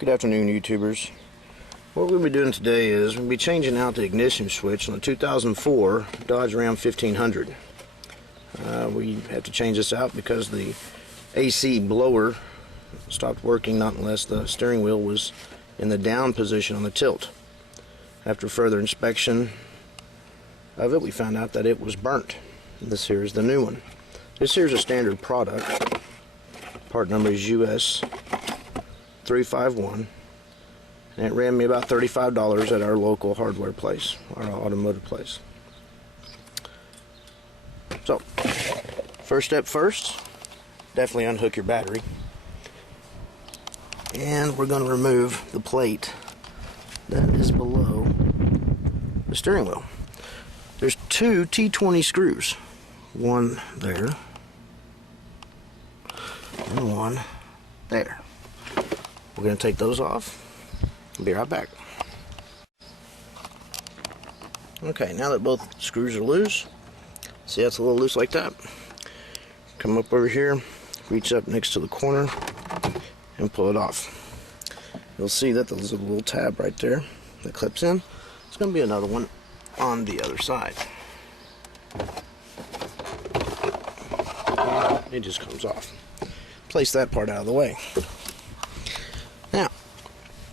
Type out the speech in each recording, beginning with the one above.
Good afternoon, YouTubers. What we'll be doing today is we'll be changing out the ignition switch on the 2004 Dodge Ram 1500. We have to change this out because the AC blower stopped working not unless the steering wheel was in the down position on the tilt. After further inspection of it, we found out that it was burnt. This here is the new one. This here is a standard product. Part number is US 351, and it ran me about $35 at our local hardware place, our automotive place. So, first step first, definitely unhook your battery, and we're going to remove the plate that is below the steering wheel. There's two T20 screws, one there and one there. We're going to take those off. I'll be right back. Okay, now that both screws are loose, see that's a little loose like that. Come up over here, reach up next to the corner, and pull it off. You'll see that there's a little tab right there that clips in. There's going to be another one on the other side. It just comes off. Place that part out of the way. Now,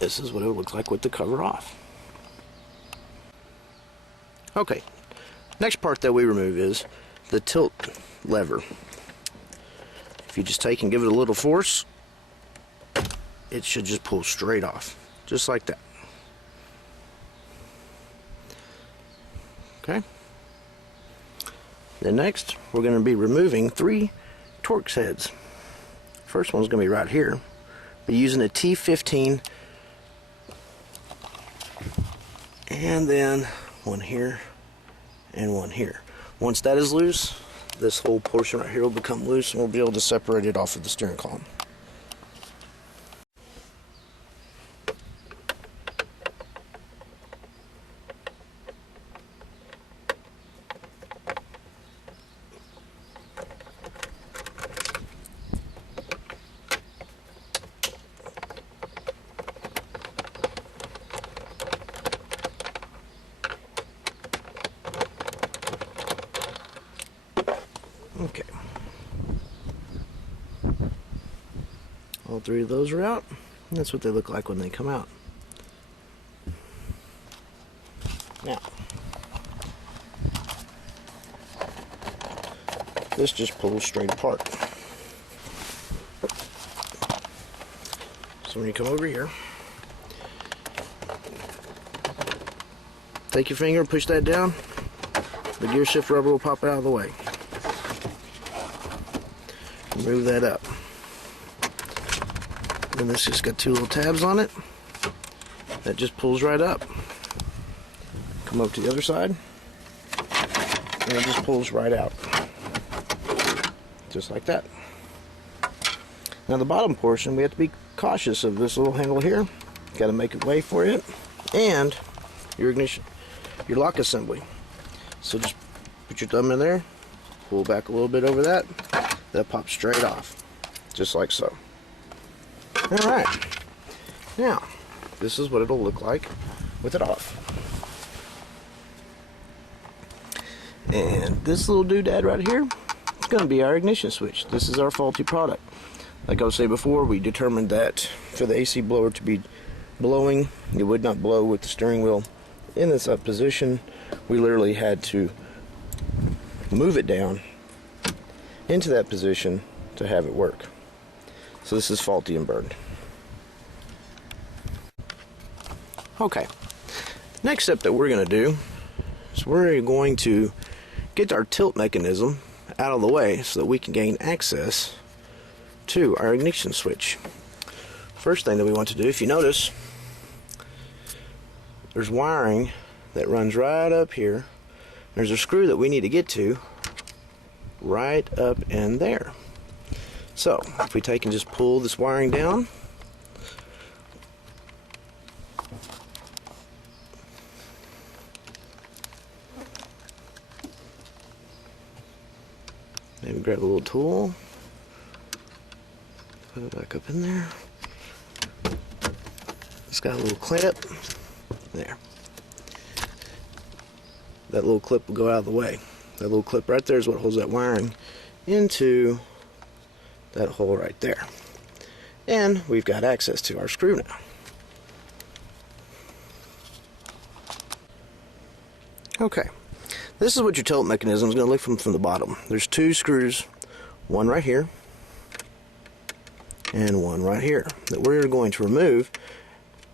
this is what it looks like with the cover off. Okay, next part that we remove is the tilt lever. If you just take and give it a little force, it should just pull straight off, just like that. Okay. Then next, we're going to be removing 3 Torx heads. First one's going to be right here. Be using a T15, and then one here and one here. Once that is loose, this whole portion right here will become loose, and we'll be able to separate it off of the steering column. Okay. All 3 of those are out. That's what they look like when they come out. Now, this just pulls straight apart. So when you come over here, take your finger and push that down. The gear shift rubber will pop out of the way. Move that up. Then this just got 2 little tabs on it. That just pulls right up. Come up to the other side, and it just pulls right out. Just like that. Now the bottom portion, we have to be cautious of this little handle here. Got to make a way for it. And your ignition, your lock assembly. So just put your thumb in there, pull back a little bit over that. That pops straight off, just like so. Alright, now, this is what it'll look like with it off. And this little doodad right here is going to be our ignition switch. This is our faulty product. Like I was saying before, we determined that for the AC blower to be blowing, it would not blow with the steering wheel in this up position. We literally had to move it down into that position to have it work. So this is faulty and burned. Okay, next step that we're going to do is we're going to get our tilt mechanism out of the way so that we can gain access to our ignition switch. First thing that we want to do, if you notice, there's wiring that runs right up here. There's a screw that we need to get to right up in there. So if we take and just pull this wiring down, maybe grab a little tool, put it back up in there, got a little clip there. That little clip will go out of the way. That little clip right there is what holds that wiring into that hole right there. And we've got access to our screw now. Okay, this is what your tilt mechanism is going to look from the bottom. There's two screws, one right here and one right here, that we're going to remove.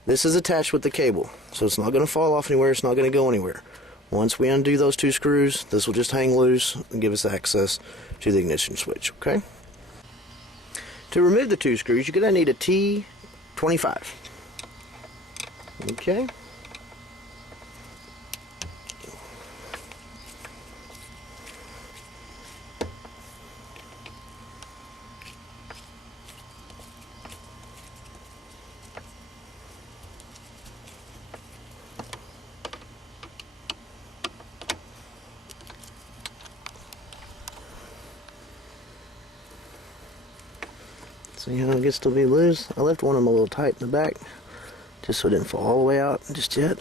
This is attached with the cable, so it's not going to fall off anywhere, it's not going to go anywhere. Once we undo those two screws, this will just hang loose and give us access to the ignition switch, okay? To remove the two screws, you're going to need a T25. Okay? See how it gets to be loose? I left one of them a little tight in the back, just so it didn't fall all the way out just yet.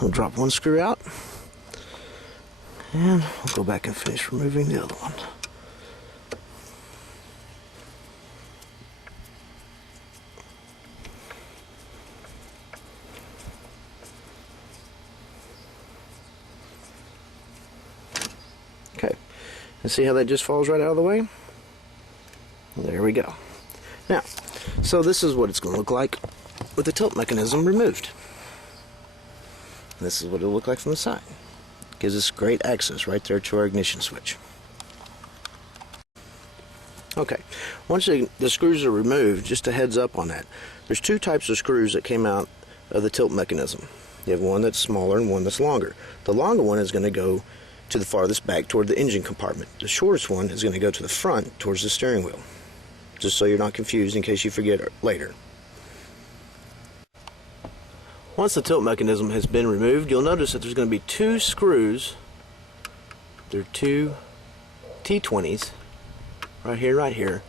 I'll drop one screw out, and I'll go back and finish removing the other one. Okay, and see how that just falls right out of the way? There we go. Now, so this is what it's going to look like with the tilt mechanism removed. This is what it'll look like from the side. Gives us great access right there to our ignition switch. Okay, once the screws are removed, just a heads up on that. There's two types of screws that came out of the tilt mechanism. You have one that's smaller and one that's longer. The longer one is going to go to the farthest back toward the engine compartment. The shortest one is going to go to the front towards the steering wheel. Just so you're not confused in case you forget later. Once the tilt mechanism has been removed, you'll notice that there's going to be two screws. There are two T20s right here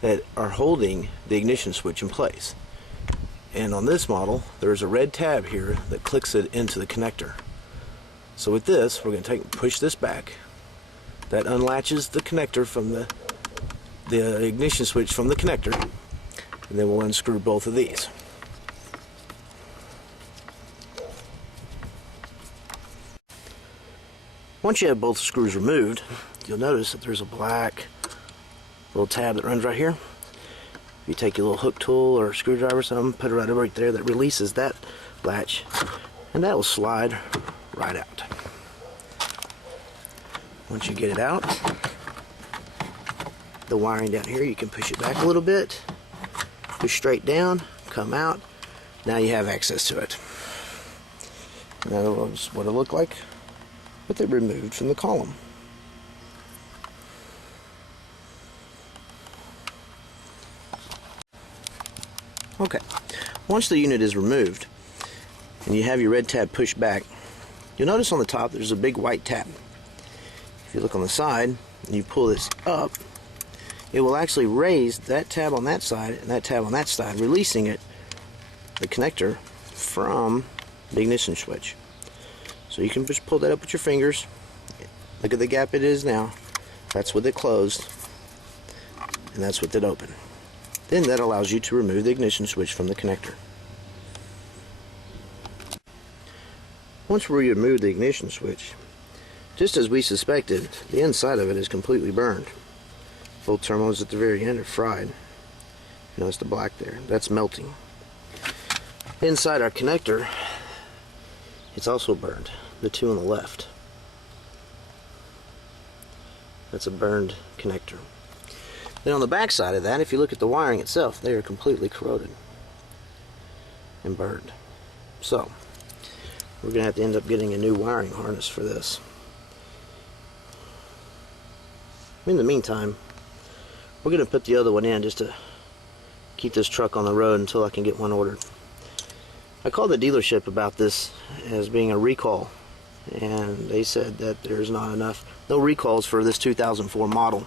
that are holding the ignition switch in place. And on this model, there's a red tab here that clicks it into the connector. So with this, we're going to push this back. That unlatches the connector from the ignition switch from the connector, and then we'll unscrew both of these. Once you have both screws removed, you'll notice that there's a black little tab that runs right here. You take your little hook tool or screwdriver or something, put it right there, that releases that latch, and that will slide right out. Once you get it out, the wiring down here, you can push it back a little bit, push straight down, come out. Now you have access to it. Now that's what it looked like with it removed from the column. Okay, once the unit is removed and you have your red tab pushed back, you'll notice on the top there's a big white tab. If you look on the side and you pull this up, it will actually raise that tab on that side and that tab on that side, releasing it, the connector, from the ignition switch. So you can just pull that up with your fingers. Look at the gap it is now. That's with it closed, and that's with it open. Then that allows you to remove the ignition switch from the connector. Once we remove the ignition switch, just as we suspected, the inside of it is completely burned. Both terminals at the very end are fried. You notice the black there. That's melting. Inside our connector, it's also burned. The two on the left. That's a burned connector. Then on the back side of that, if you look at the wiring itself, they are completely corroded and burned. So, we're going to have to end up getting a new wiring harness for this. In the meantime, we're going to put the other one in just to keep this truck on the road until I can get one ordered. I called the dealership about this as being a recall, and they said that there's no recalls for this 2004 model.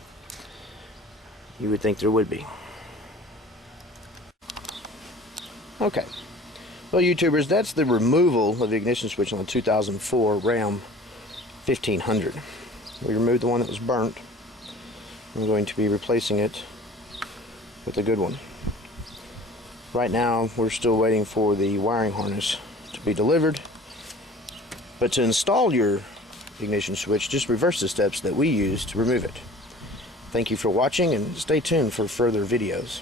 You would think there would be. Okay. Well, YouTubers, that's the removal of the ignition switch on the 2004 Ram 1500. We removed the one that was burnt. I'm going to be replacing it with a good one. Right now, we're still waiting for the wiring harness to be delivered. But to install your ignition switch, just reverse the steps that we use to remove it. Thank you for watching, and stay tuned for further videos.